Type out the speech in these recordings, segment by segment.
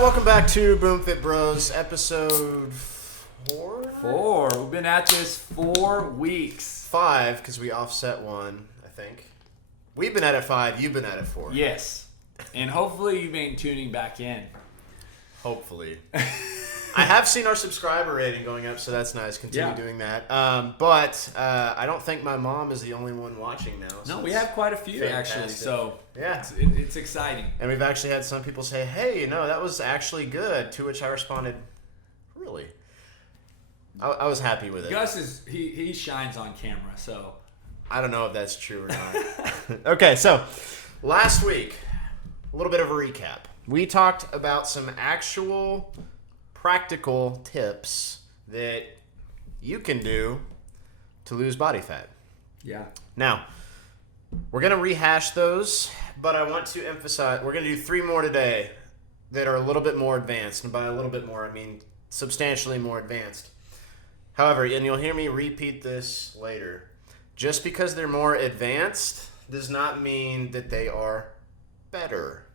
Welcome back to BoomFitBros, episode 4? 4. We've been at this 4 weeks. 5, because we offset one, I think. We've been at it 5, you've been at it 4. Yes. And hopefully you've been tuning back in. Hopefully. I have seen our subscriber rating going up, so that's nice. Continue doing that. But I don't think my mom is the only one watching now. So no, we have quite a few, fantastic. actually. So yeah, it's exciting. And we've actually had some people say, hey, that was actually good. To which I responded, really? I was happy with it. Gus he shines on camera, so I don't know if that's true or not. Okay, so last week, a little bit of a recap. We talked about some actual practical tips that you can do to lose body fat. Yeah. Now, we're going to rehash those, but I want to emphasize, we're going to do 3 more today that are a little bit more advanced. And by a little bit more, I mean substantially more advanced. However, and you'll hear me repeat this later, just because they're more advanced does not mean that they are better.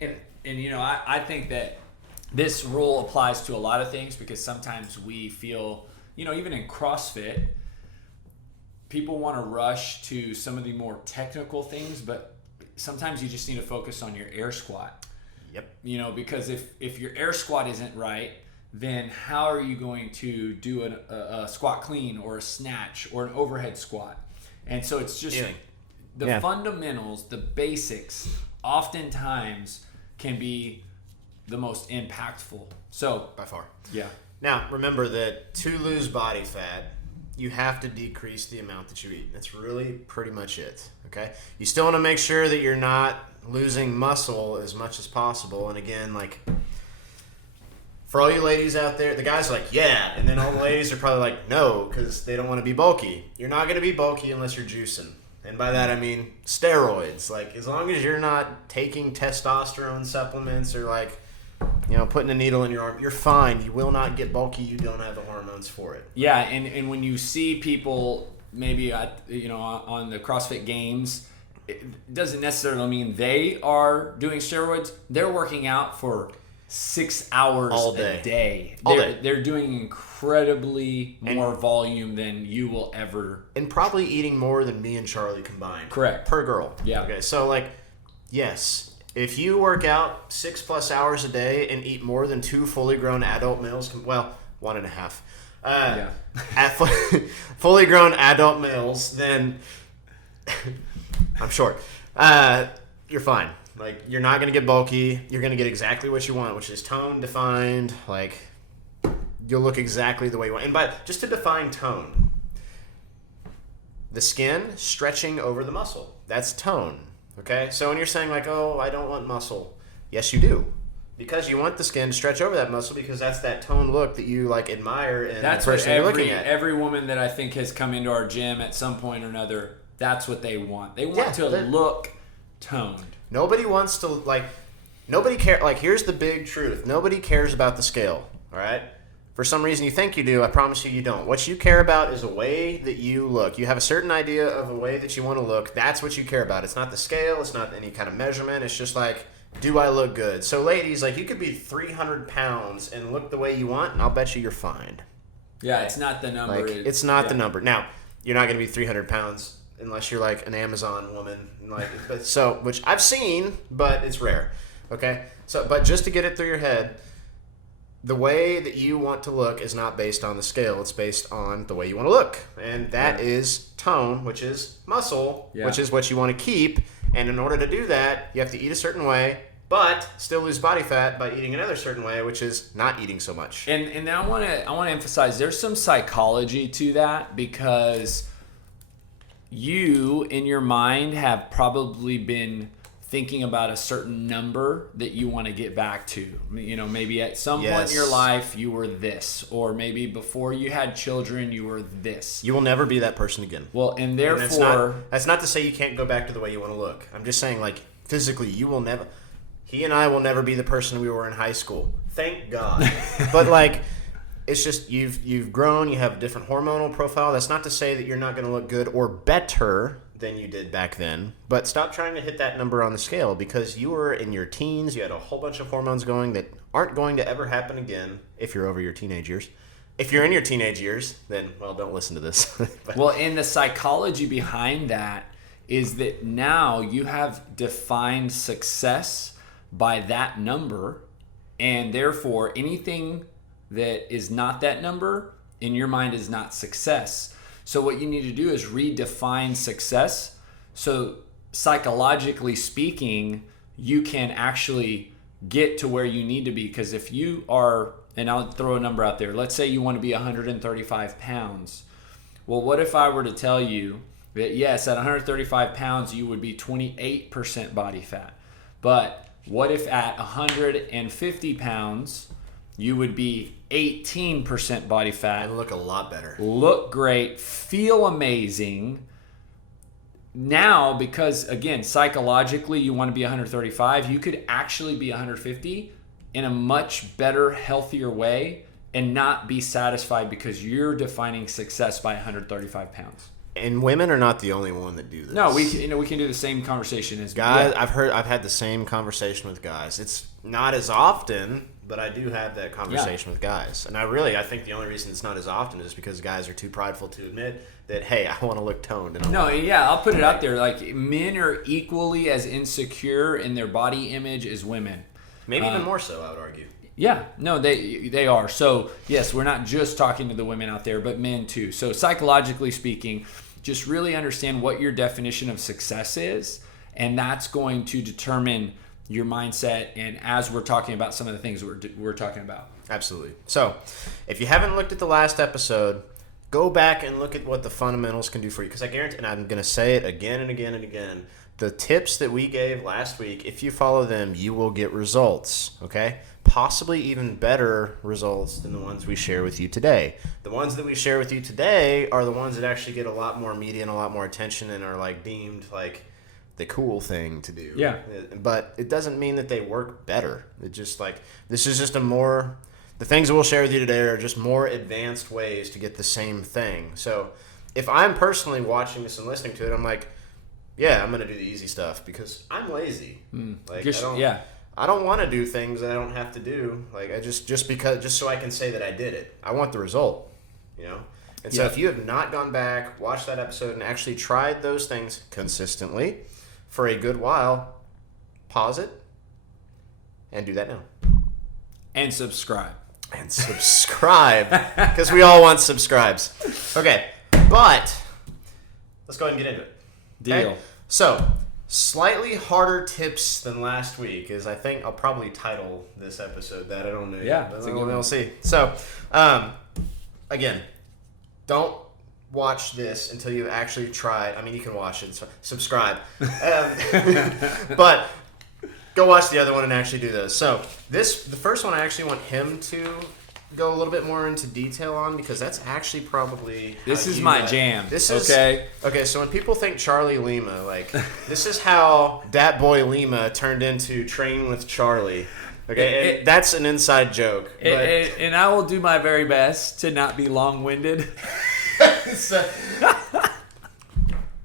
And I think that this rule applies to a lot of things because sometimes we feel, even in CrossFit, people want to rush to some of the more technical things, but sometimes you just need to focus on your air squat. Yep. Because if your air squat isn't right, then how are you going to do a squat clean or a snatch or an overhead squat? And so it's just the fundamentals, the basics, oftentimes can be the most impactful. So by far. Yeah. Now, remember that to lose body fat, you have to decrease the amount that you eat. That's really pretty much it, okay? You still want to make sure that you're not losing muscle as much as possible. And again, for all you ladies out there, the guys are like, yeah, and then all the ladies are probably like, no, because they don't want to be bulky. You're not going to be bulky unless you're juicing. And by that, I mean steroids. As long as you're not taking testosterone supplements or putting a needle in your arm, you're fine. You will not get bulky. You don't have the hormones for it. Yeah, and when you see people maybe on the CrossFit Games, it doesn't necessarily mean they are doing steroids. They're working out for 6 hours a day. They're doing incredibly more volume than you will ever. And probably eating more than me and Charlie combined. Correct. Per girl. Yeah. Okay, so yes. If you work out 6+ hours a day and eat more than 2 fully grown adult males, 1.5, fully grown adult males, then I'm short. You're fine. You're not going to get bulky. You're going to get exactly what you want, which is tone defined. You'll look exactly the way you want. And just to define tone, the skin stretching over the muscle. That's tone. Okay, so when you're saying oh, I don't want muscle, yes, you do, because you want the skin to stretch over that muscle because that's that tone look that you admire in the person you're looking at. Every woman that I think has come into our gym at some point or another, that's what they want. They want to look toned. Nobody wants to nobody care. Here's the big truth: nobody cares about the scale. All right. For some reason you think you do, I promise you don't. What you care about is a way that you look. You have a certain idea of a way that you want to look. That's what you care about. It's not the scale. It's not any kind of measurement. It's just do I look good? So ladies, you could be 300 pounds and look the way you want, and I'll bet you're fine. Yeah, it's not the number. It's not the number. Now, you're not going to be 300 pounds unless you're an Amazon woman. Which I've seen, but it's rare. Okay? So, but just to get it through your head, the way that you want to look is not based on the scale. It's based on the way you want to look. And that is tone, which is muscle, which is what you want to keep. And in order to do that, you have to eat a certain way, but still lose body fat by eating another certain way, which is not eating so much. And I want to emphasize there's some psychology to that because you, in your mind, have probably been thinking about a certain number that you want to get back to. Maybe at some point in your life you were this, or maybe before you had children you were this. You will never be that person again. Well, and therefore... that's not to say you can't go back to the way you want to look. I'm just saying, physically, you will never... He and I will never be the person we were in high school. Thank God. But, it's just you've grown, you have a different hormonal profile. That's not to say that you're not going to look good or better than you did back then. But stop trying to hit that number on the scale because you were in your teens. You had a whole bunch of hormones going that aren't going to ever happen again if you're over your teenage years. If you're in your teenage years, then, well, don't listen to this. Well, and the psychology behind that is that now you have defined success by that number, and therefore anything that is not that number in your mind is not success. So what you need to do is redefine success. So psychologically speaking, you can actually get to where you need to be. Because if you are, and I'll throw a number out there, let's say you want to be 135 pounds. Well, what if I were to tell you that yes, at 135 pounds, you would be 28% body fat. But what if at 150 pounds, you would be 18% body fat. And look a lot better. Look great. Feel amazing. Now, because, again, psychologically, you want to be 135, you could actually be 150 in a much better, healthier way and not be satisfied because you're defining success by 135 pounds. And women are not the only one that do this. No, we can do the same conversation as guys. Yeah. I've had the same conversation with guys. It's not as often, but I do have that conversation with guys. And I think the only reason it's not as often is because guys are too prideful to admit that, hey, I want to look toned. And I'll put it out there. Like, men are equally as insecure in their body image as women. Maybe even more so, I would argue. Yeah, no, they are. So, yes, we're not just talking to the women out there, but men too. So, psychologically speaking, just really understand what your definition of success is, and that's going to determine your mindset, and as we're talking about some of the things we're talking about. Absolutely. So, if you haven't looked at the last episode, go back and look at what the fundamentals can do for you, because I guarantee, and I'm going to say it again and again and again, the tips that we gave last week, if you follow them, you will get results, okay? Possibly even better results than the ones we share with you today. The ones that we share with you today are the ones that actually get a lot more media and a lot more attention and are like deemed like the cool thing to do. Yeah. But it doesn't mean that they work better. It just like, this is just the things that we'll share with you today are just more advanced ways to get the same thing. So if I'm personally watching this and listening to it, I'm like, yeah, I'm going to do the easy stuff because I'm lazy. I don't want to do things that I don't have to do. Like just so I can say that I did it. I want the result, you know? And so if you have not gone back, watched that episode and actually tried those things consistently for a good while, pause it and do that now. And subscribe. Because we all want subscribes. Okay, but let's go ahead and get into it. Deal. Okay? So, slightly harder tips than last week is, I think I'll probably title this episode that. I don't know. Yeah, but we'll see. So, again, don't watch this until you actually try. I mean, you can watch it. So subscribe. But go watch the other one and actually do those. So, the first one I actually want him to go a little bit more into detail on because that's actually probably this is my jam. Okay, so when people think Charlie Lima, like this is how Dat Boy Lima turned into Train with Charlie. Okay, that's an inside joke. And I will do my very best to not be long-winded.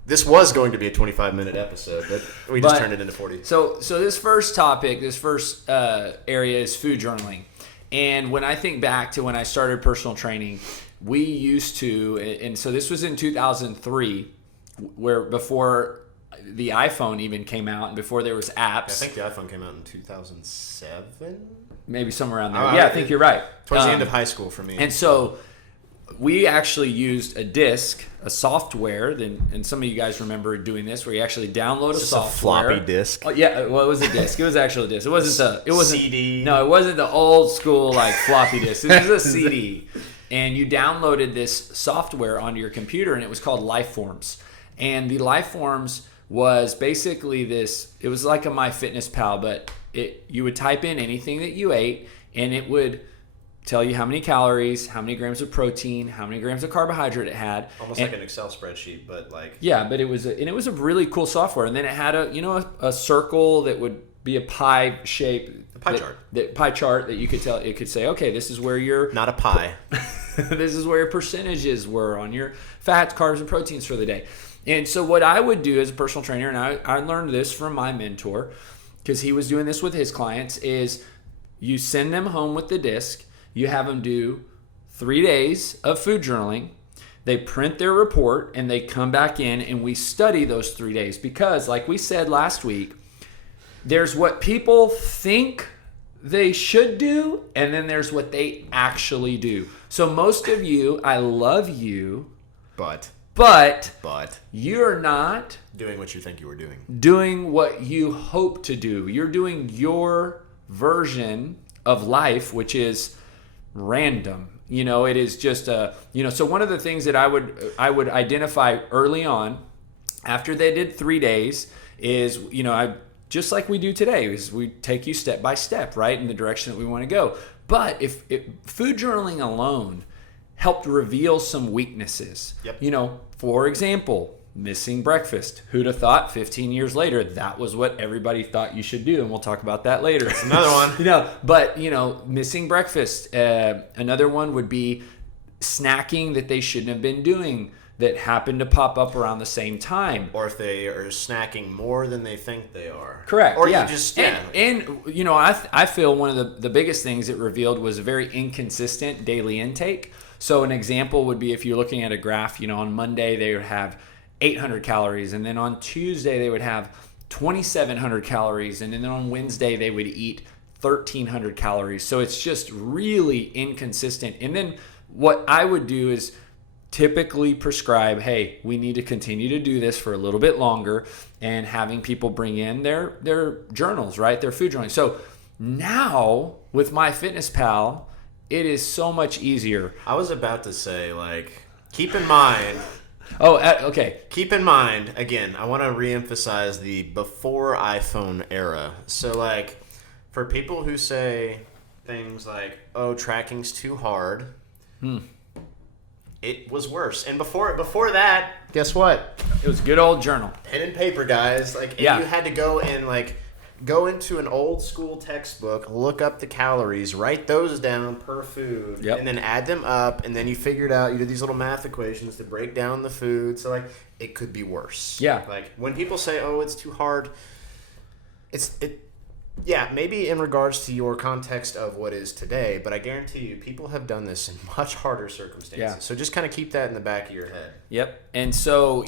This was going to be a 25-minute episode, but we just turned it into 40. So this first topic, area is food journaling. And when I think back to when I started personal training, we used to, and so this was in 2003, where before the iPhone even came out and before there was apps. I think the iPhone came out in 2007? Maybe somewhere around there. I think you're right. Towards the end of high school for me. And so we actually used a disk, a software, and some of you guys remember doing this, where you actually download a software. A floppy disk. Oh, yeah, well, it was a disk. It was actually a disk. It wasn't CD. No, it wasn't the old school like floppy disk. This was a CD, and you downloaded this software onto your computer, and it was called Lifeforms. And the Lifeforms was basically this. It was like a MyFitnessPal, but you would type in anything that you ate, and it would tell you how many calories, how many grams of protein, how many grams of carbohydrate it had. Almost like an Excel spreadsheet, but like... Yeah, but it was a really cool software. And then it had a circle that would be a pie shape. The pie chart that you could tell. It could say, okay, this is where your not a pie. this is where your percentages were on your fats, carbs, and proteins for the day. And so what I would do as a personal trainer, and I learned this from my mentor because he was doing this with his clients, is you send them home with the disc. You have them do 3 days of food journaling. They print their report and they come back in and we study those 3 days because, like we said last week, there's what people think they should do and then there's what they actually do. So most of you, I love you, but you're not doing what you think you were doing what you hope to do. You're doing your version of life, which is random. It is just so one of the things that I would identify early on after they did 3 days is, I just like we do today, is we take you step by step, right, in the direction that we want to go. But if food journaling alone helped reveal some weaknesses, for example, missing breakfast. Who'd have thought 15 years later that was what everybody thought you should do? And we'll talk about that later. That's another one. But missing breakfast. Another one would be snacking that they shouldn't have been doing that happened to pop up around the same time. Or if they are snacking more than they think they are. Correct. Or yeah. you just I feel one of the biggest things it revealed was a very inconsistent daily intake. So an example would be if you're looking at a graph, on Monday they would have 800 calories, and then on Tuesday they would have 2,700 calories, and then on Wednesday they would eat 1,300 calories. So it's just really inconsistent. And then what I would do is typically prescribe, hey, we need to continue to do this for a little bit longer, and having people bring in their journals, right, their food journaling. So now with MyFitnessPal, it is so much easier. I was about to say, keep in mind. Okay. Keep in mind, again, I want to reemphasize the before iPhone era. So, for people who say things like, oh, tracking's too hard, it was worse. And before that, guess what? It was good old journal. Pen and paper, guys. You had to go and, go into an old school textbook, look up the calories, write those down per food, and then add them up, and then you figured out, you did these little math equations to break down the food. So, it could be worse. Yeah. When people say, oh, it's too hard, maybe in regards to your context of what is today, but I guarantee you people have done this in much harder circumstances. Yeah. So just kind of keep that in the back of your head. Yep. And so,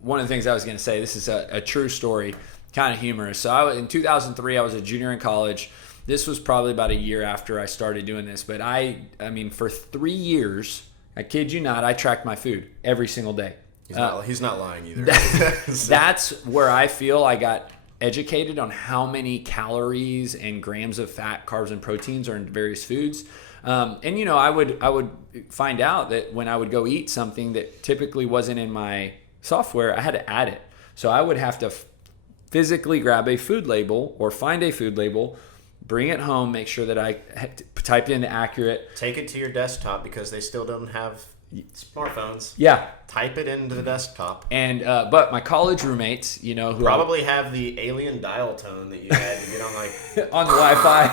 one of the things I was going to say, this is a true story, kind of humorous. So in 2003, I was a junior in college. This was probably about a year after I started doing this. But I mean, for 3 years, I kid you not, I tracked my food every single day. He's not lying either. That's where I feel I got educated on how many calories and grams of fat, carbs, and proteins are in various foods. And I would find out that when I would go eat something that typically wasn't in my software, I had to add it. So I would have to physically grab a food label or find a food label, bring it home, make sure that I typed in the accurate. Take it to your desktop because they still don't have smartphones. Yeah. Type it into the desktop. And but my college roommates, who probably have the alien dial tone that you had to get on on the Wi-Fi.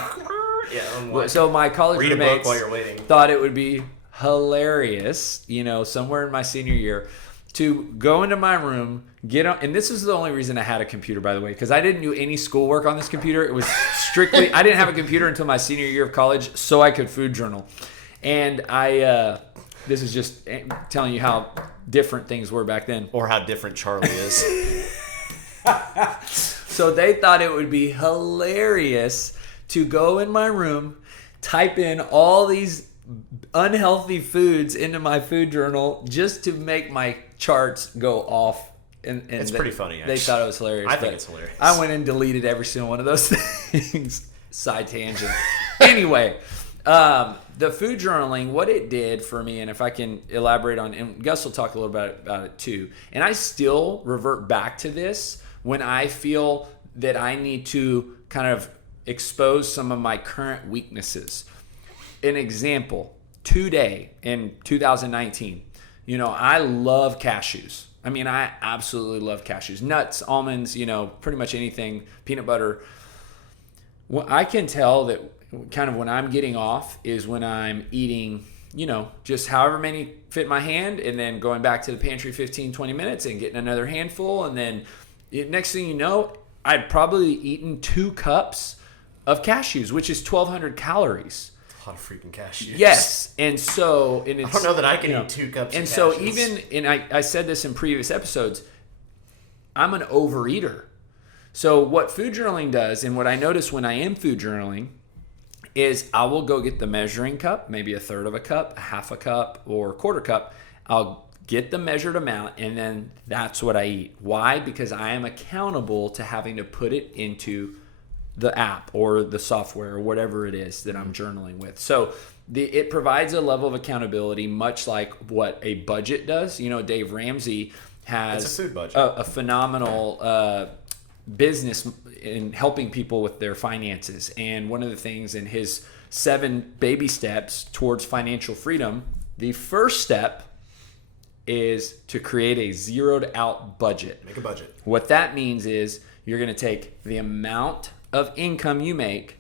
Yeah, on Wi-Fi. So my college roommates roommates a book while you're waiting. Thought it would be hilarious, somewhere in my senior year, to go into my room, get on, and this is the only reason I had a computer, by the way, because I didn't do any schoolwork on this computer. It was strictly, I didn't have a computer until my senior year of college, so I could food journal. And this is just telling you how different things were back then. Or how different Charlie is. So they thought it would be hilarious to go in my room, type in all these unhealthy foods into my food journal just to make my charts go off. And it's pretty funny, actually. They thought it was hilarious. I think it's hilarious. I went and deleted every single one of those things. Side tangent. Anyway, the food journaling, what it did for me, and if I can elaborate on, and Gus will talk a little bit about it too, and I still revert back to this when I feel that I need to kind of expose some of my current weaknesses. An example, today in 2019, I love cashews. I mean, I absolutely love cashews. Nuts, almonds, pretty much anything, peanut butter. Well, I can tell that kind of when I'm getting off is when I'm eating, just however many fit my hand, and then going back to the pantry 15, 20 minutes and getting another handful. And then next thing you know, I'd probably eaten 2 cups of cashews, which is 1,200 calories. A lot of freaking cashews. Yes. And so, and it's, I don't know that I can eat 2 cups and of cashews. so even, and I said this in previous episodes, I'm an overeater. So what food journaling does, and what I notice when I am food journaling, is I will go get the measuring cup, maybe a third of a cup, a half a cup, or a quarter cup. I'll get the measured amount, and then that's what I eat. Why? Because I am accountable to having to put it into the app or the software or whatever it is that I'm journaling with. So it provides a level of accountability, much like what a budget does. Dave Ramsey has it's a food budget. a phenomenal business in helping people with their finances. And one of the things in his 7 baby steps towards financial freedom, the first step is to create a zeroed out budget. Make a budget. What that means is you're going to take the amount of income you make,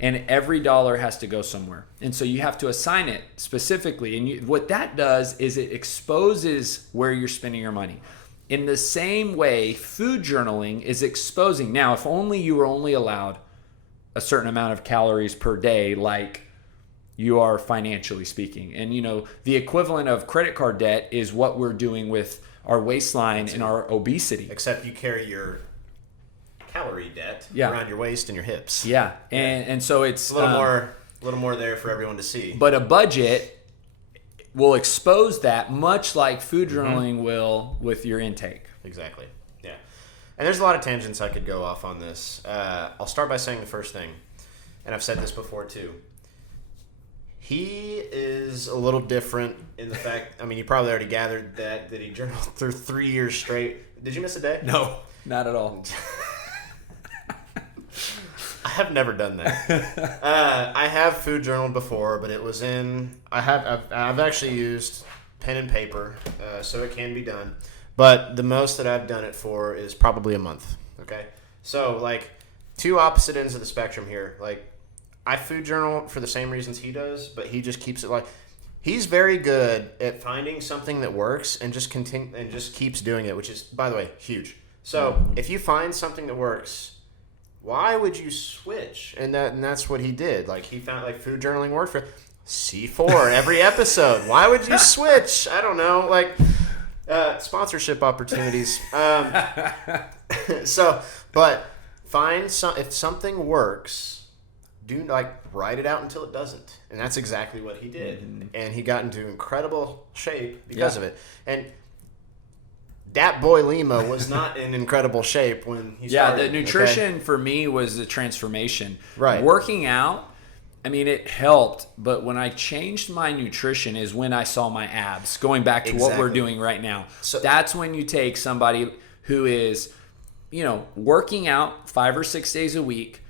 and every dollar has to go somewhere. And so you have to assign it specifically. And what that does is it exposes where you're spending your money. In the same way, food journaling is exposing. Now, if only you were only allowed a certain amount of calories per day, like you are financially speaking. And, the equivalent of credit card debt is what we're doing with our waistline and our obesity. Except you carry your calorie debt around your waist and your hips. Yeah. And so it's a little more there for everyone to see. But a budget will expose that, much like food journaling will with your intake. Exactly. Yeah. And there's a lot of tangents I could go off on this. I'll start by saying the first thing, and I've said this before too. He is a little different in the fact, you probably already gathered that he journaled through 3 years straight. Did you miss a day? No, not at all. I have never done that. I have food journaled before, but it was I've actually used pen and paper, so it can be done. But the most that I've done it for is probably a month. Okay, so like 2 opposite ends of the spectrum here. Like I food journal for the same reasons he does, but he just keeps it like he's very good at finding something that works and just continue and just keeps doing it, which is, by the way, huge. So if you find something that works, why would you switch? And that's what he did. Like he found like food journaling worked for C4 every episode. Why would you switch? I don't know. Like sponsorship opportunities. But find if something works, do write it out until it doesn't. And that's exactly what he did. Mm-hmm. And he got into incredible shape because of it. And Dat Boy Lima was not in incredible shape when he started. Yeah, the nutrition for me was the transformation. Right. Working out, it helped, but when I changed my nutrition is when I saw my abs, going back to what we're doing right now. So that's when you take somebody who is, working out 5 or 6 days a week,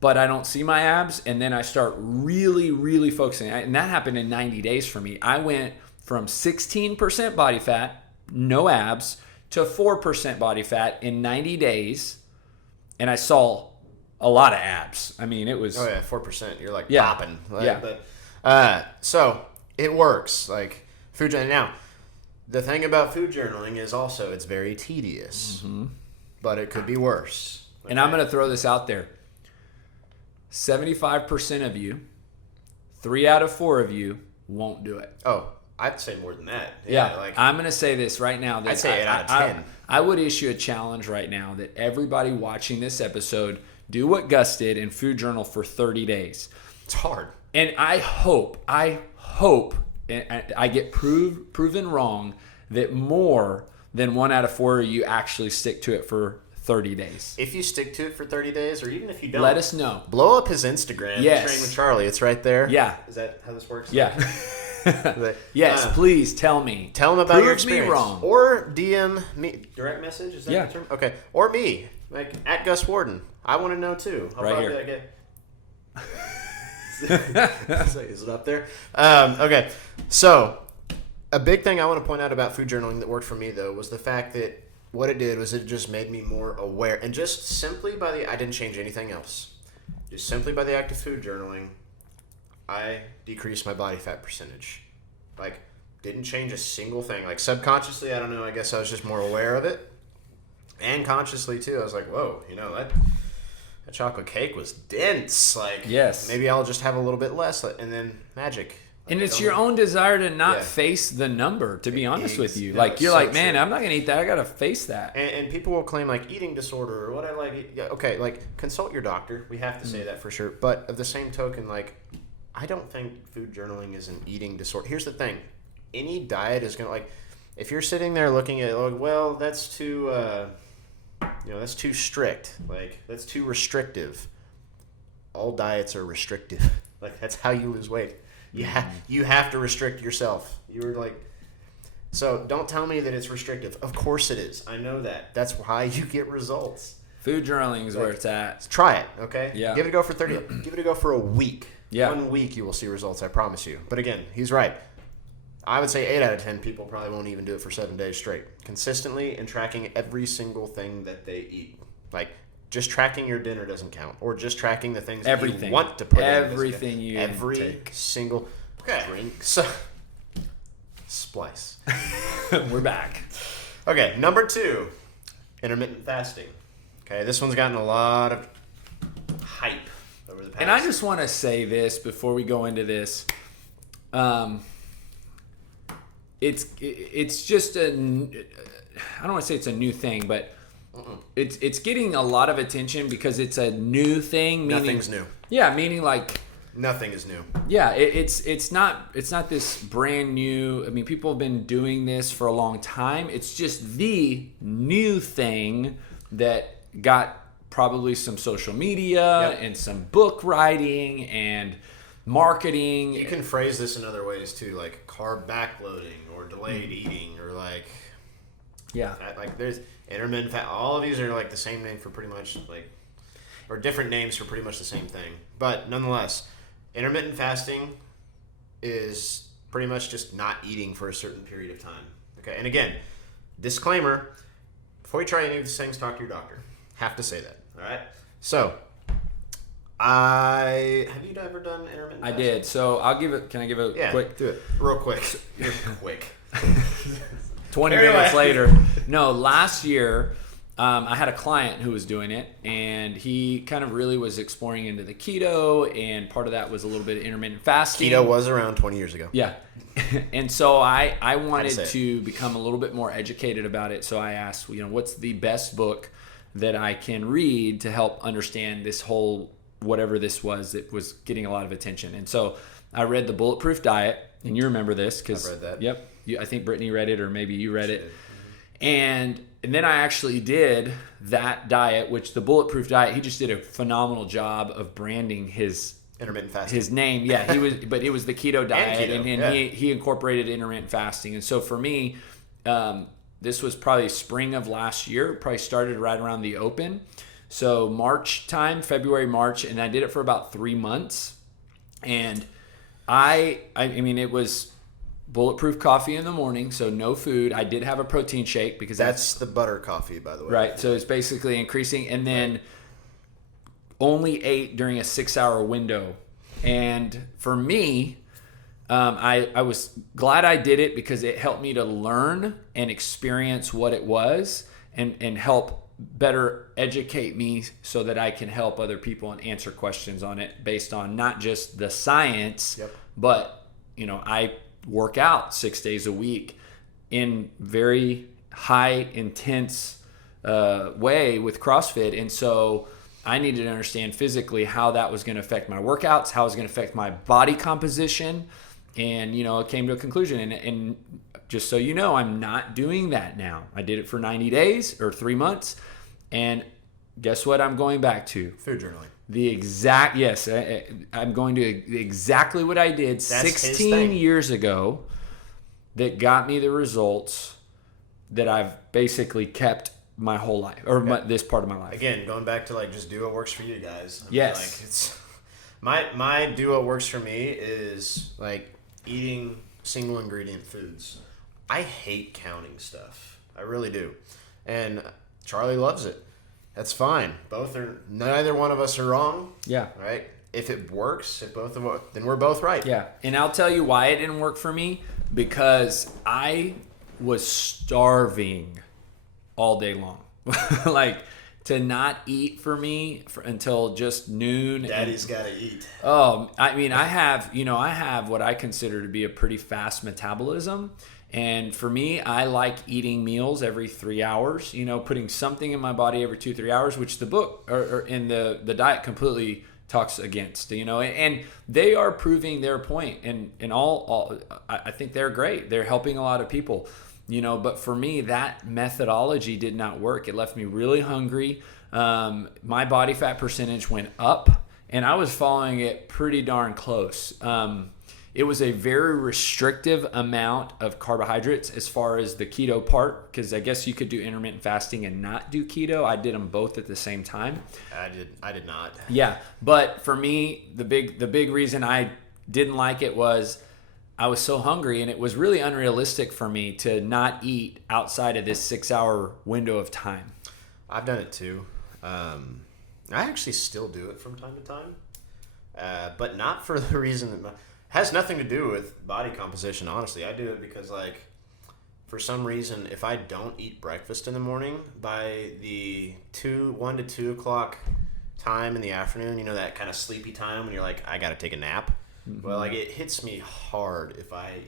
but I don't see my abs, and then I start really, really focusing. And that happened in 90 days for me. I went from 16% body fat, no abs, to 4% body fat in 90 days, and I saw a lot of abs. It was... Oh, yeah, 4%. You're popping. Yeah. But, so, it works. Like, food journaling. Now, the thing about food journaling is also it's very tedious, but it could be worse. Okay? And I'm going to throw this out there. 75% of you, 3 out of 4 of you won't do it. Oh, I'd say more than that. Yeah, I'm going to say this right now. I'd say 8 out of 10. I would issue a challenge right now that everybody watching this episode do what Gus did and food journal for 30 days. It's hard. And I hope and I get proven wrong that more than 1 out of 4 of you actually stick to it for 30 days. If you stick to it for 30 days, or even if you don't, let us know. Blow up his Instagram. Yes. Train with Charlie. It's right there. Yeah. Is that how this works? Yeah. Yes, please tell me. Tell him about your experience. Prove me wrong. Or DM me. Direct message? Is that the term? Okay. Or me. Like, at Gus Warden. I want to know, too. Right here. Is it up there? Okay. So, a big thing I want to point out about food journaling that worked for me, though, was the fact that what it did was it just made me more aware. And just simply I didn't change anything else. just simply by the act of food journaling, I decreased my body fat percentage. Like, didn't change a single thing. Like, subconsciously, I don't know, I guess I was just more aware of it. And consciously, too, I was like, whoa, that chocolate cake was dense. Like, yes. Maybe I'll just have a little bit less. And then magic. And it's your own desire to not face the number, to be honest with you. Like, you're like, man, I'm not going to eat that. I got to face that. And people will claim, like, eating disorder or whatever. Like, okay, like, consult your doctor. We have to say that for sure. But of the same token, like, I don't think food journaling is an eating disorder. Here's the thing. Any diet is going to, like, if you're sitting there looking at, like, well, that's too, that's too strict. Like, that's too restrictive. All diets are restrictive. Like, that's how you lose weight. You have to restrict yourself. You're like, so don't tell me that it's restrictive. Of course it is. I know that. That's why you get results. Food journaling is where it's at. Try it, okay? Yeah. Give it a go for 30. Give it a go for a week. Yeah. 1 week you will see results, I promise you. But again, he's right. I would say 8 out of 10 people probably won't even do it for 7 days straight. Consistently and tracking every single thing that they eat. Like, just tracking your dinner doesn't count, or just tracking the things that you want to put everything in. Every single drink. So, splice. We're back. Okay, number 2, intermittent fasting. Okay, this one's gotten a lot of hype over the past. And I just want to say this before we go into this. It's just I don't want to say it's a new thing, but it's getting a lot of attention because it's a new thing. Meaning, nothing's new. Yeah, meaning like nothing is new. Yeah, it's not this brand new. I mean, people have been doing this for a long time. It's just the new thing that got probably some social media and some book writing and marketing. You can phrase this in other ways too, like carb backloading or delayed eating, or like there's intermittent fat. All of these are like the same name for pretty much or different names for pretty much the same thing. But nonetheless, intermittent fasting is pretty much just not eating for a certain period of time. Okay, and again, disclaimer: before you try any of these things, talk to your doctor. Have to say that. All right. So, have you ever done intermittent fasting? I did. So can I give a quick? Do it real quick. You're quick. 20 minutes later. No, last year I had a client who was doing it, and he kind of really was exploring into the keto, and part of that was a little bit of intermittent fasting. Keto was around 20 years ago. Yeah. And so I wanted to become a little bit more educated about it. So I asked, what's the best book that I can read to help understand this whole whatever this was that was getting a lot of attention. And so I read The Bulletproof Diet, and you remember this because I've read that. Yep. I think Brittany read it, or maybe you read it. And then I actually did that diet, which the Bulletproof Diet, he just did a phenomenal job of branding his intermittent fasting. His name, yeah, but it was the keto diet, and he incorporated intermittent fasting. And so for me, this was probably spring of last year. Probably started right around the open. So March time, February, March, and I did it for about 3 months. And I mean, it was bulletproof coffee in the morning, so no food. I did have a protein shake because that's the butter coffee, by the way. Right. So it's basically increasing, and then only ate during a 6-hour window. And for me, I was glad I did it because it helped me to learn and experience what it was, and help better educate me so that I can help other people and answer questions on it based on not just the science, but I work out 6 days a week in very high intense way with CrossFit, and so I needed to understand physically how that was going to affect my workouts, how it was going to affect my body composition, and it came to a conclusion. And just so you know, I'm not doing that now. I did it for 90 days or 3 months, and guess what? I'm going back to food journaling. I'm going to exactly what I did 16 years ago that got me the results that I've basically kept my whole life, or this part of my life. Again, going back to just do what works for you guys. Yes. It's my do what works for me is eating single ingredient foods. I hate counting stuff. I really do. And Charlie loves it. That's fine. Neither one of us are wrong. Yeah. Right? If it works, then we're both right. Yeah. And I'll tell you why it didn't work for me, because I was starving all day long. Like, to not eat for me until just noon. Daddy's got to eat. Oh, I mean, I have what I consider to be a pretty fast metabolism. And for me, I like eating meals every 3 hours, putting something in my body every 2-3 hours, which the book or in the diet completely talks against, and they are proving their point. And all I think they're great. They're helping a lot of people. But for me, that methodology did not work. It left me really hungry. My body fat percentage went up, and I was following it pretty darn close. It was a very restrictive amount of carbohydrates as far as the keto part, because I guess you could do intermittent fasting and not do keto. I did them both at the same time. I did not. Yeah, but for me, the big reason I didn't like it was I was so hungry, and it was really unrealistic for me to not eat outside of this 6-hour window of time. I've done it too. I actually still do it from time to time, but not for the reason that has nothing to do with body composition. Honestly, I do it because, like, for some reason, if I don't eat breakfast in the morning by the 1 to 2 o'clock time in the afternoon, that kind of sleepy time when you're like, I got to take a nap. Mm-hmm. Well, like, it hits me hard if I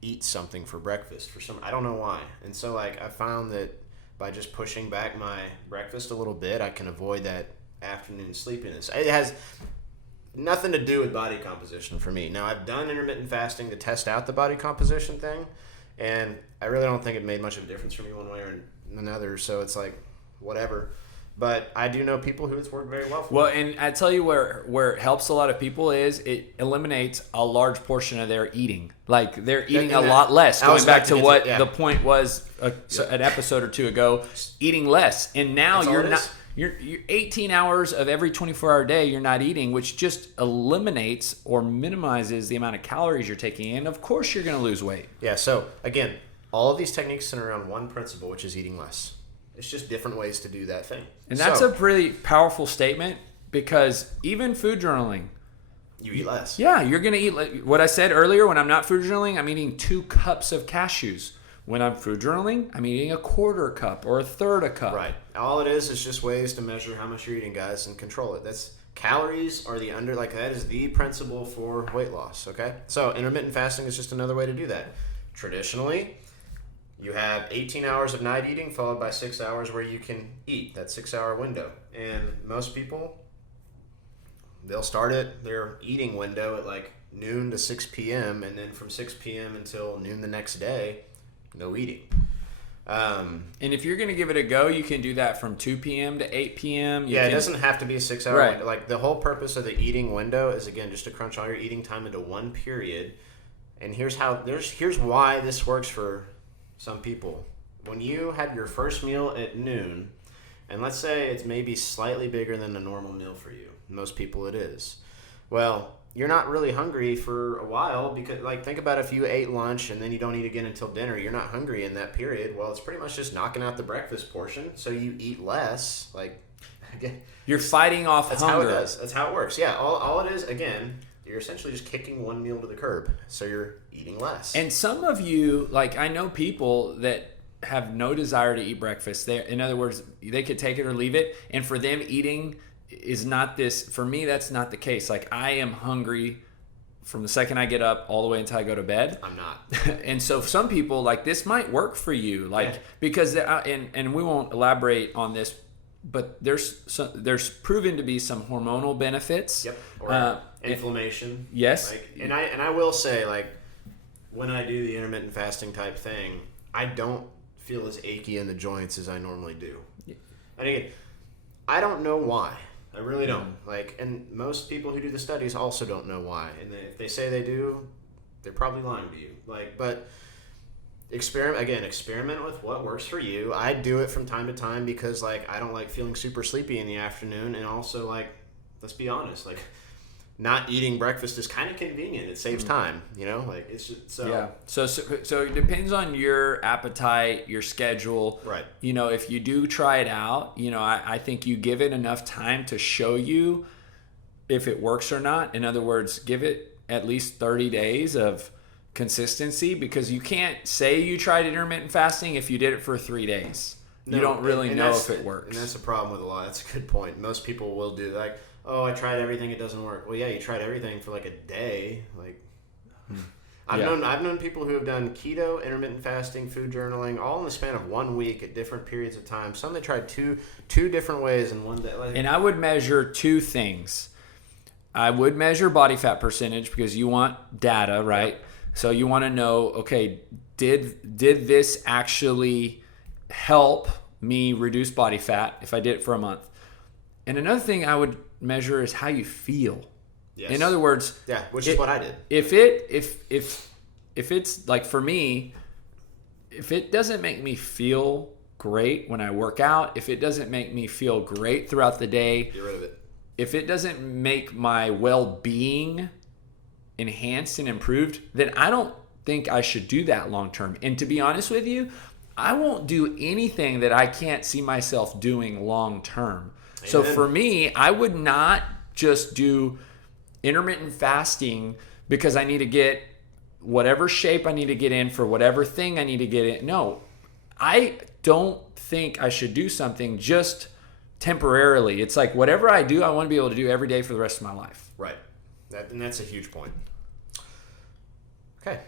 eat something for breakfast I don't know why. And so, like, I found that by just pushing back my breakfast a little bit, I can avoid that afternoon sleepiness. It has nothing to do with body composition for me. Now, I've done intermittent fasting to test out the body composition thing, and I really don't think it made much of a difference for me one way or another, so it's like, whatever. But I do know people who it's worked very well for. Well, and I tell you where it helps a lot of people is it eliminates a large portion of their eating. Like, they're eating a lot less. Going back to what the point was an episode or two ago, eating less. And now you're 18 hours of every 24-hour day you're not eating, which just eliminates or minimizes the amount of calories you're taking in. Of course you're going to lose weight. Yeah, so again, all of these techniques center around one principle, which is eating less. It's just different ways to do that thing. And that's a pretty powerful statement, because even food journaling, you eat less. Yeah, you're going to eat, like what I said earlier, when I'm not food journaling, I'm eating 2 cups of cashews. When I'm food journaling, I'm eating a 1/4 cup or a 1/3 cup. Right. All it is just ways to measure how much you're eating, guys, and control it. That's calories are that is the principle for weight loss, okay? So intermittent fasting is just another way to do that. Traditionally, you have 18 hours of night eating followed by 6 hours where you can eat, that 6-hour window. And most people, they'll start their eating window at like noon to 6 p.m. and then from 6 p.m. until noon the next day, no eating. And if you're going to give it a go, you can do that from 2 p.m. to 8 p.m. It doesn't have to be a 6-hour window. Like, the whole purpose of the eating window is, again, just to crunch all your eating time into one period. And here's why this works for some people. When you have your first meal at noon, and let's say it's maybe slightly bigger than a normal meal for you. Most people it is. Well, you're not really hungry for a while because, like, think about if you ate lunch and then you don't eat again until dinner, you're not hungry in that period. Well, it's pretty much just knocking out the breakfast portion, so you eat less. Like, again, you're fighting off that's hunger. That's how it does. That's how it works. Yeah, all it is, again, you're essentially just kicking one meal to the curb, so you're eating less. And some of you, like, I know people that have no desire to eat breakfast. In other words, they could take it or leave it, and for them, eating is not this. For me, that's not the case. Like, I am hungry from the second I get up all the way until I go to bed. I'm not. And so some people, like, this might work for you, like, because and we won't elaborate on this, but there's proven to be some hormonal benefits. Yep. Or inflammation. Yes. Like, and I will say, like, when I do the intermittent fasting type thing, I don't feel as achy in the joints as I normally do. Yeah. And again, I don't know why. I really don't. Like, and most people who do the studies also don't know why. And if they say they do, they're probably lying to you. Like, but experiment with what works for you. I do it from time to time because, like, I don't like feeling super sleepy in the afternoon, and also, like, let's be honest, like, not eating breakfast is kind of convenient. It saves time, like it's just, so. Yeah. So it depends on your appetite, your schedule. Right. If you do try it out, I think you give it enough time to show you if it works or not. In other words, give it at least 30 days of consistency, because you can't say you tried intermittent fasting if you did it for 3 days. You don't really know if it works. And that's the problem with a lot. That's a good point. Most people will do like, oh, I tried everything, it doesn't work. Well, yeah, you tried everything for like a day. Like, I've known people who have done keto, intermittent fasting, food journaling, all in the span of 1 week at different periods of time. Some they tried two different ways in one day. And I would measure two things. I would measure body fat percentage, because you want data, right? Yep. So you want to know, okay, did this actually help me reduce body fat if I did it for a month? And another thing I would measure is how you feel. Yes. In other words, which is what I did. If it's like, for me, if it doesn't make me feel great when I work out, if it doesn't make me feel great throughout the day, get rid of it. If it doesn't make my well-being enhanced and improved, then I don't think I should do that long term. And to be honest with you, I won't do anything that I can't see myself doing long term. So for me, I would not just do intermittent fasting because I need to get whatever shape I need to get in for whatever thing I need to get in. No, I don't think I should do something just temporarily. It's like whatever I do, I want to be able to do every day for the rest of my life. Right. And that's a huge point. Okay.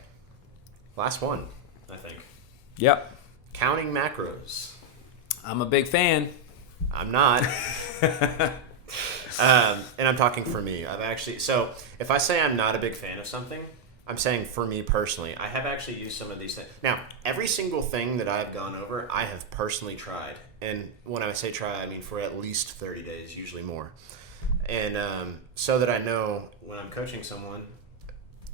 Last one, I think. Yep. Counting macros. I'm a big fan. I'm not. And I'm talking for me. So if I say I'm not a big fan of something, I'm saying for me personally, I have actually used some of these things. Now, every single thing that I've gone over, I have personally tried. And when I say try, I mean for at least 30 days, usually more. And so that I know when I'm coaching someone,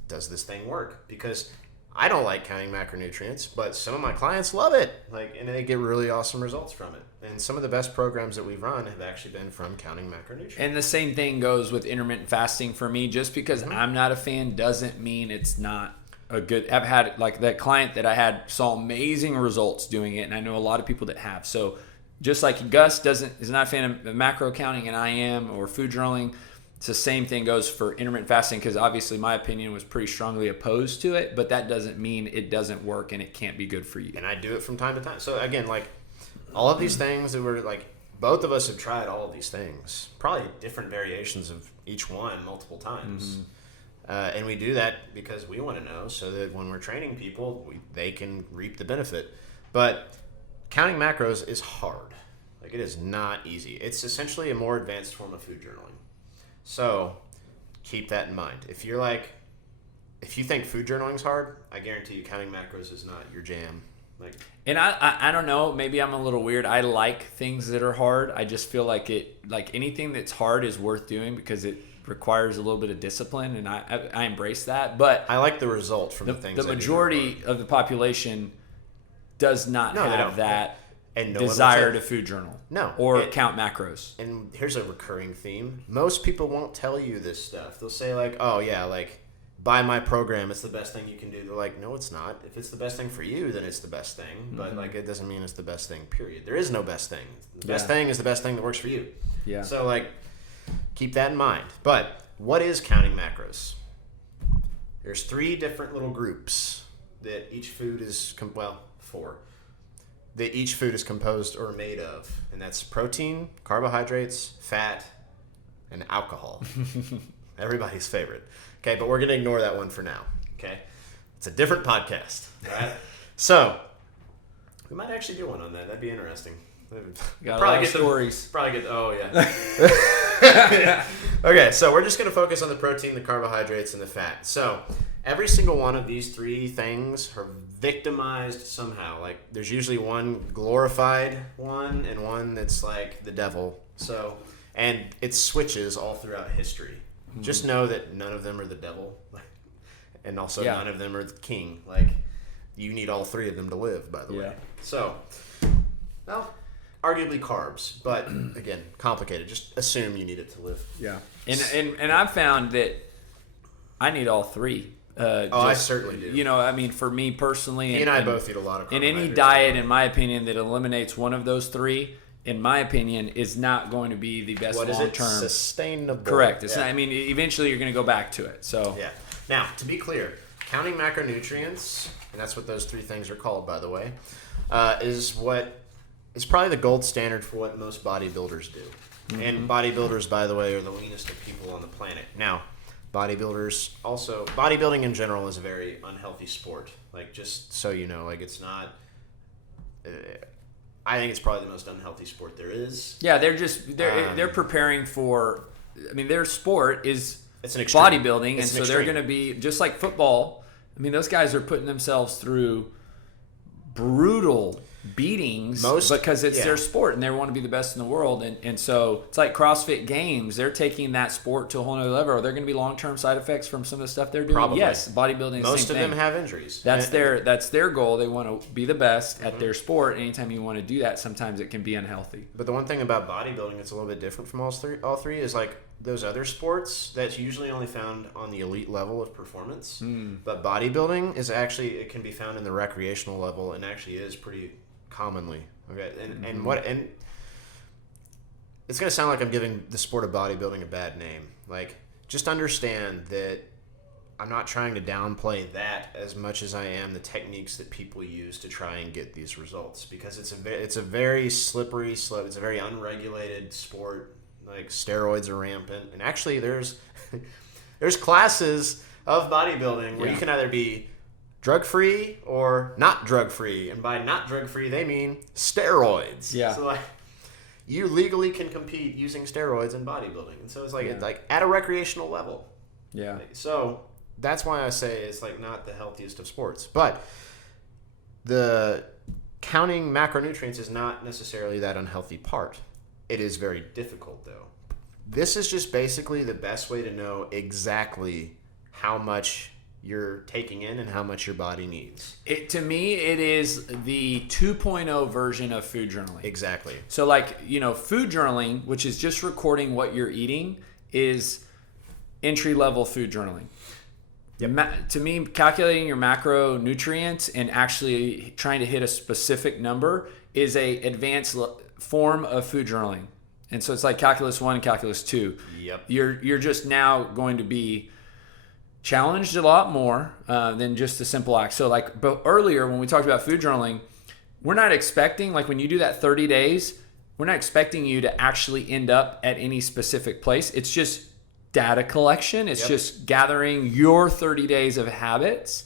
does this thing work? Because I don't like counting macronutrients, but some of my clients love it. And they get really awesome results from it. And some of the best programs that we've run have actually been from counting macronutrients. And the same thing goes with intermittent fasting for me. Just because I'm not a fan doesn't mean it's not a good. I've had like that client that I had saw amazing results doing it, and I know a lot of people that have. So just like Gus is not a fan of macro counting, and I am, or food journaling. It's the same thing goes for intermittent fasting, because obviously my opinion was pretty strongly opposed to it, but that doesn't mean it doesn't work and it can't be good for you. And I do it from time to time. So again, all of these things that were both of us have tried all of these things, probably different variations of each one multiple times. And we do that because we want to know, so that when we're training people, they can reap the benefit. But counting macros is hard. It is not easy. It's essentially a more advanced form of food journaling. So keep that in mind. If you think food journaling is hard, I guarantee you counting macros is not your jam. And I don't know, maybe I'm a little weird. I like things that are hard. I just feel like anything that's hard is worth doing because it requires a little bit of discipline, and I embrace that. But I like the result from the things. The majority of the population does not have that and no desire to food journal. No. Or count macros. And here's a recurring theme. Most people won't tell you this stuff. They'll say oh yeah, buy my program, it's the best thing you can do. They're like, no, it's not. If it's the best thing for you, then it's the best thing. But it doesn't mean it's the best thing, period. There is no best thing. The best thing is the best thing that works for you. Yeah. So keep that in mind. But what is counting macros? There's 3 different little groups that each food is, 4. That each food is composed or made of. And that's protein, carbohydrates, fat, and alcohol. Everybody's favorite. Okay, but we're going to ignore that one for now. Okay? It's a different podcast. All right? So, we might actually do one on that. That'd be interesting. Got a lot of stories. Okay, so we're just going to focus on the protein, the carbohydrates, and the fat. So, every single one of these 3 things are victimized somehow. There's usually one glorified one and one that's the devil. So, and it switches all throughout history. Just know that none of them are the devil, and also none of them are the king. You need all 3 of them to live, by the way. So, arguably carbs, but again, complicated. Just assume you need it to live. Yeah. And I've found that I need all three. I certainly do. You know, I mean, for me personally, he and I both eat a lot of in carbohydrates. any diet, in my opinion, that eliminates one of those three, in my opinion, is not going to be the best long term. Sustainable. Correct. It's not, I mean, eventually you're going to go back to it. So yeah. Now, to be clear, counting macronutrients, and that's what those three things are called, by the way, is probably the gold standard for what most bodybuilders do. Mm-hmm. And bodybuilders, by the way, are the leanest of people on the planet. Now, bodybuilding in general is a very unhealthy sport. Like, just so you know, like, it's not. I think it's probably the most unhealthy sport there is. Yeah, they're preparing for. I mean, their sport is it's an extreme. Bodybuilding, and so they're going to be just like football. I mean, those guys are putting themselves through brutal beatings because it's their sport and they want to be the best in the world. And so it's like CrossFit Games. They're taking that sport to a whole nother level. Are there going to be long-term side effects from some of the stuff they're doing? Probably. Yes. Bodybuilding is the most same of thing. them have injuries. That's their goal. They want to be the best at their sport. Anytime you want to do that, sometimes it can be unhealthy. But the one thing about bodybuilding that's a little bit different from all three is like those other sports that's usually only found on the elite level of performance. But bodybuilding is actually, it can be found in the recreational level and actually is pretty commonly. Okay. And it's going to sound like I'm giving the sport of bodybuilding a bad name. Like, just understand that I'm not trying to downplay that as much as I am the techniques that people use to try and get these results, because it's a very slippery slope. It's a very unregulated sport. Like, steroids are rampant, and actually there's classes of bodybuilding where you can either be drug-free or not drug-free, and by not drug-free they mean steroids. Yeah. So like, you legally can compete using steroids in bodybuilding, and so it's like it's like at a recreational level. Yeah. Like, so that's why I say it's like not the healthiest of sports, but the counting macronutrients is not necessarily that unhealthy part. It is very difficult, though. This is just basically the best way to know exactly how much you're taking in and how much your body needs. To me, it is the 2.0 version of food journaling. Exactly. So, like, you know, food journaling, which is just recording what you're eating, is entry-level food journaling. Yep. To me, calculating your macronutrients and actually trying to hit a specific number is a advanced form of food journaling. And so it's like calculus 1 and calculus 2. Yep. You're just now going to be challenged a lot more than just a simple act. So like, but earlier when we talked about food journaling, we're not expecting, like when you do that 30 days, we're not expecting you to actually end up at any specific place. It's just data collection. It's just gathering your 30 days of habits.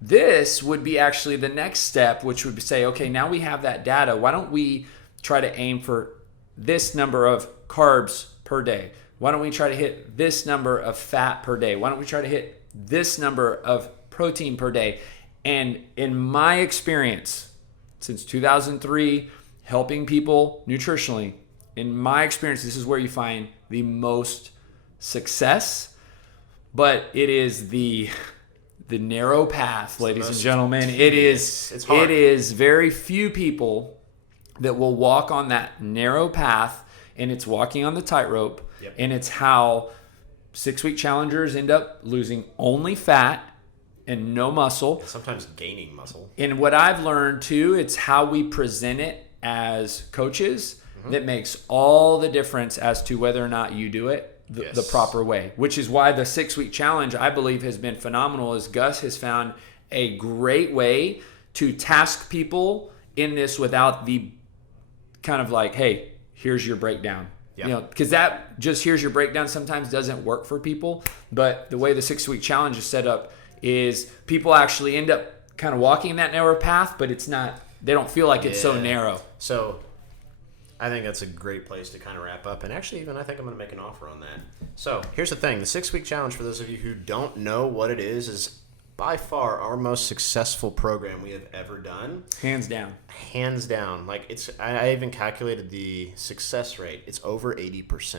This would be actually the next step, which would say, okay, now we have that data. Why don't we try to aim for this number of carbs per day? Why don't we try to hit this number of fat per day? Why don't we try to hit this number of protein per day? And in my experience, since 2003, helping people nutritionally, in my experience, this is where you find the most success, but it is the narrow path, ladies and gentlemen. It's hard. It is very few people that will walk on that narrow path, and it's walking on the tightrope. Yep. And it's how 6-week challengers end up losing only fat and no muscle. And sometimes gaining muscle. And what I've learned too, it's how we present it as coaches that makes all the difference as to whether or not you do it the proper way, which is why the 6-week challenge, I believe, has been phenomenal, as Gus has found a great way to task people in this without the kind of like, hey, here's your breakdown. Yep. You know, because that just here's your breakdown sometimes doesn't work for people. But the way the 6-week challenge is set up is people actually end up kind of walking that narrow path, but it's not, they don't feel like it's so narrow. So I think that's a great place to kind of wrap up. And actually, even I think I'm going to make an offer on that. So here's the thing. The 6-week challenge, for those of you who don't know what it is by far our most successful program we have ever done. Hands down. Hands down. Like, it's, I even calculated the success rate. It's over 80%.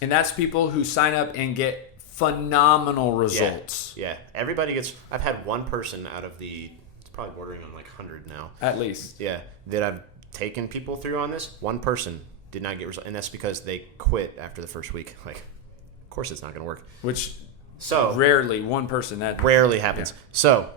And that's people who sign up and get phenomenal results. Yeah. Everybody gets, I've had one person out of the, it's probably bordering on like 100 now. At least. Yeah. That I've taken people through on this. One person did not get results, and that's because they quit after the first week. Like, of course it's not going to work. Which so rarely one person that rarely happens. Yeah. So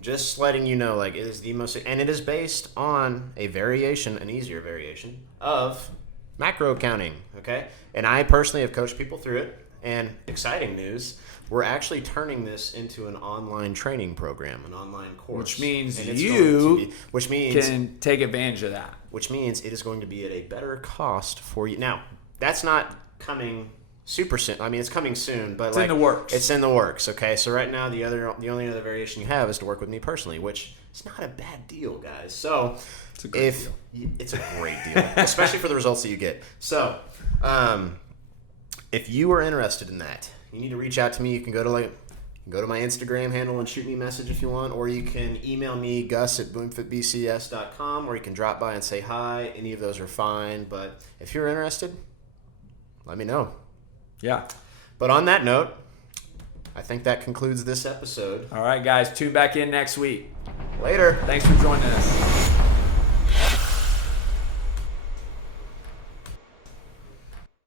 just letting you know, like, it is the most, and it is based on a variation, an easier variation of macro counting. Okay, and I personally have coached people through it. And exciting news, we're actually turning this into an online training program, an online course. Which means which means can take advantage of that. Which means it is going to be at a better cost for you. Now, that's not coming super soon. I mean, it's coming soon, but it's in the works. It's in the works. Okay, so right now the only other variation you have is to work with me personally, which is not a bad deal, guys. So it's a great deal. It's a great deal, especially for the results that you get. So, if you are interested in that, you need to reach out to me. You can go to my Instagram handle and shoot me a message if you want, or you can email me, gus@boomfitbcs.com, or you can drop by and say hi. Any of those are fine, but if you're interested, let me know. Yeah. But on that note, I think that concludes this episode. All right, guys, tune back in next week. Later. Thanks for joining us.